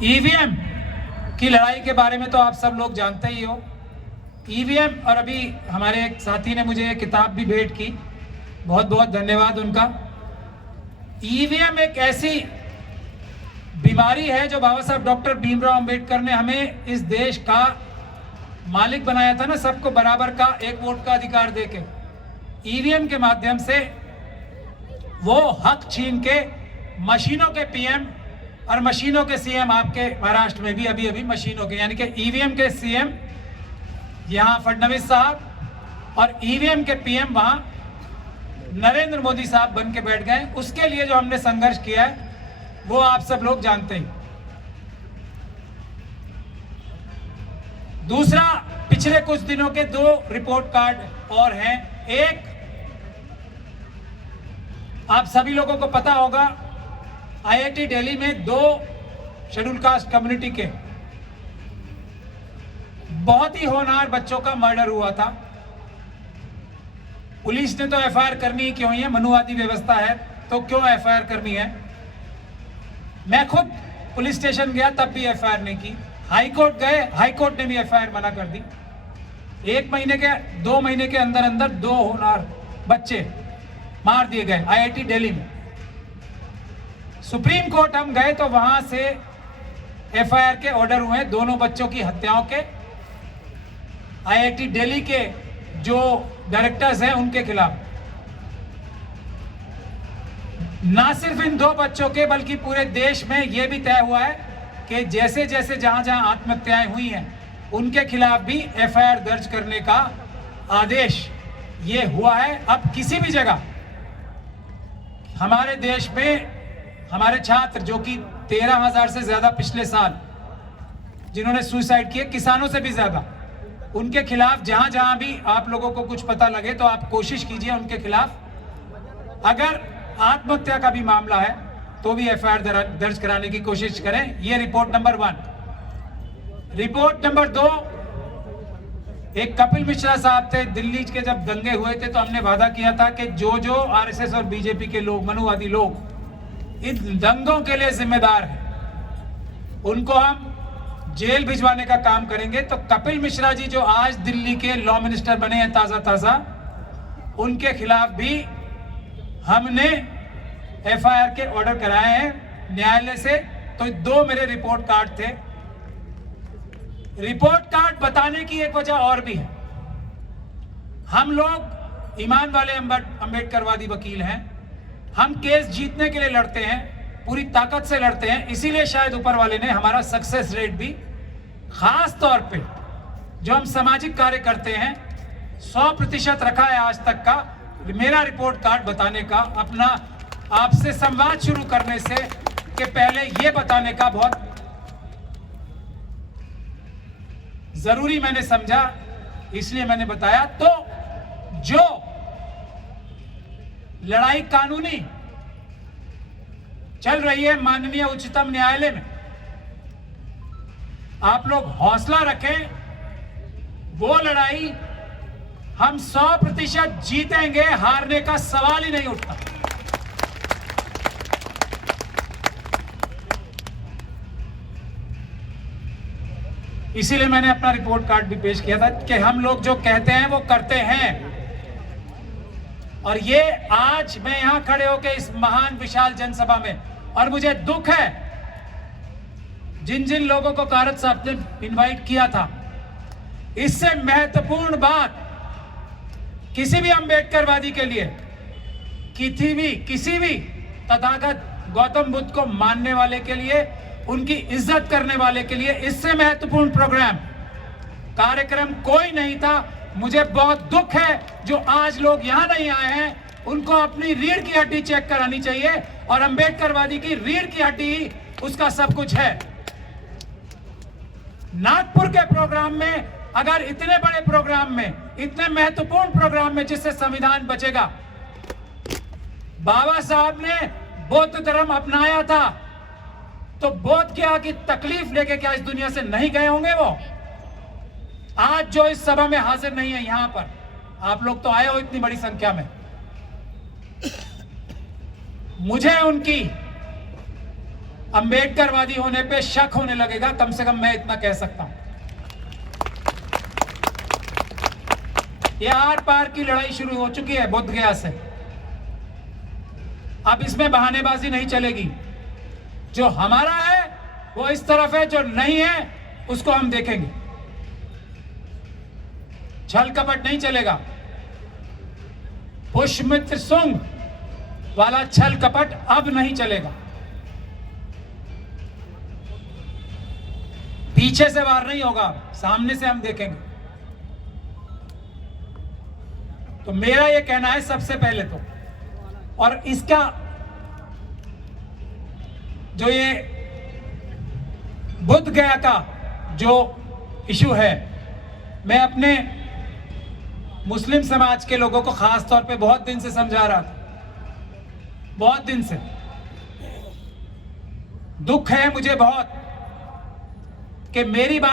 EVM की लड़ाई के बारे में तो आप सब लोग जानते ही हो। ईवीएम, और अभी हमारे एक साथी ने मुझे एक किताब भी भेंट की, बहुत बहुत धन्यवाद उनका। ईवीएम एक ऐसी बीमारी है जो बाबा साहब डॉक्टर भीमराव अंबेडकर ने हमें इस देश का मालिक बनाया था ना, सबको बराबर का एक वोट का अधिकार देके। ईवीएम के माध्यम से वो हक छीन के मशीनों के पीएम और मशीनों के सीएम, आपके महाराष्ट्र में भी अभी अभी मशीनों के, यानी कि ईवीएम के सीएम यहाँ फडणवीस साहब और ईवीएम के पीएम वहां नरेंद्र मोदी साहब बन के बैठ गए। उसके लिए जो हमने संघर्ष किया है वो आप सब लोग जानते हैं। दूसरा, पिछले कुछ दिनों के 2 रिपोर्ट कार्ड और हैं। एक, आप सभी लोगों को पता होगा, आईआईटी दिल्ली में 2 शेड्यूल कास्ट कम्युनिटी के बहुत ही होनहार बच्चों का मर्डर हुआ था। पुलिस ने तो एफआईआर करनी ही क्यों है, मनुवादी व्यवस्था है तो क्यों एफआईआर करनी है। मैं खुद पुलिस स्टेशन गया तब भी एफआईआर नहीं की। हाईकोर्ट गए, हाईकोर्ट ने भी एफआईआर मना कर दी। 2 महीने के अंदर अंदर 2 होनहार बच्चे मार दिए गए आईआईटी दिल्ली में। सुप्रीम कोर्ट हम गए तो वहां से एफआईआर के ऑर्डर हुए दोनों बच्चों की हत्याओं के, आईआईटी दिल्ली के जो डायरेक्टर्स हैं उनके खिलाफ। ना सिर्फ इन 2 बच्चों के बल्कि पूरे देश में यह भी तय हुआ है कि जैसे जैसे जहां जहां आत्महत्याएं हुई हैं उनके खिलाफ भी एफआईआर दर्ज करने का आदेश ये हुआ है। अब किसी भी जगह हमारे देश में हमारे छात्र, जो कि 13,000 से ज्यादा पिछले साल जिन्होंने सुसाइड किए, किसानों से भी ज्यादा, उनके खिलाफ जहां जहां भी आप लोगों को कुछ पता लगे तो आप कोशिश कीजिए उनके खिलाफ। अगर आत्महत्या का भी मामला है तो भी एफआईआर दर्ज कराने की कोशिश करें। ये रिपोर्ट नंबर 1। रिपोर्ट नंबर 2, एक कपिल मिश्रा साहब थे दिल्ली के, जब दंगे हुए थे तो हमने वादा किया था कि जो आरएसएस और बीजेपी के लोग, मनुवादी लोग इन दंगों के लिए जिम्मेदार हैं, उनको हम जेल भिजवाने का काम करेंगे। तो कपिल मिश्रा जी जो आज दिल्ली के लॉ मिनिस्टर बने हैं ताजा, उनके खिलाफ भी हमने एफआईआर के ऑर्डर कराए हैं न्यायालय से। तो 2 मेरे रिपोर्ट कार्ड थे। रिपोर्ट कार्ड बताने की एक वजह और भी है। हम लोग ईमान वाले अंबेडकरवादी वकील हैं। हम केस जीतने के लिए लड़ते हैं, पूरी ताकत से लड़ते हैं। इसीलिए शायद ऊपर वाले ने हमारा सक्सेस रेट भी, खास तौर पे जो हम सामाजिक कार्य करते हैं, 100% रखा है आज तक का। मेरा रिपोर्ट कार्ड बताने का, अपना आपसे संवाद शुरू करने से कि पहले ये बताने का बहुत जरूरी मैंने समझा, इसलिए मैंने बताया। तो जो लड़ाई कानूनी चल रही है माननीय उच्चतम न्यायालय में, आप लोग हौसला रखें। वो लड़ाई हम 100% जीतेंगे, हारने का सवाल ही नहीं उठता। इसीलिए मैंने अपना रिपोर्ट कार्ड भी पेश किया था कि हम लोग जो कहते हैं वो करते हैं। और ये आज मैं यहां खड़े होकर इस महान विशाल जनसभा में, और मुझे दुख है जिन जिन लोगों को कारत साहब ने इनवाइट किया था, इससे महत्वपूर्ण बात किसी भी अंबेडकरवादी के लिए, किसी भी तथागत गौतम बुद्ध को मानने वाले के लिए, उनकी इज्जत करने वाले के लिए इससे महत्वपूर्ण कार्यक्रम कोई नहीं था। मुझे बहुत दुख है जो आज लोग यहां नहीं आए हैं, उनको अपनी रीढ़ की हड्डी चेक करानी चाहिए, और अंबेडकरवादी की रीढ़ की हड्डी ही उसका सब कुछ है। नागपुर के प्रोग्राम में, अगर इतने बड़े प्रोग्राम में, इतने महत्वपूर्ण प्रोग्राम में जिससे संविधान बचेगा, बाबा साहब ने बौद्ध धर्म अपनाया था, तो बौद्ध क्या की तकलीफ लेके क्या इस दुनिया से नहीं गए होंगे वो? आज जो इस सभा में हाजिर नहीं है, यहां पर आप लोग तो आए हो इतनी बड़ी संख्या में, मुझे उनकी अंबेडकरवादी होने पे शक होने लगेगा, कम से कम मैं इतना कह सकता हूं। ये आर पार की लड़ाई शुरू हो चुकी है बोध गया से। अब इसमें बहानेबाजी नहीं चलेगी। जो हमारा है वो इस तरफ है, जो नहीं है उसको हम देखेंगे। छल कपट नहीं चलेगा। पुष्यमित्र सुंग वाला छल कपट अब नहीं चलेगा। पीछे से वार नहीं होगा, सामने से हम देखेंगे। तो मेरा यह कहना है सबसे पहले तो, और इसका जो ये बुद्ध गया का जो इशू है, मैं अपने मुस्लिम समाज के लोगों को खास तौर पे बहुत दिन से समझा रहा था, बहुत दिन से। दुख है मुझे बहुत कि मेरी बात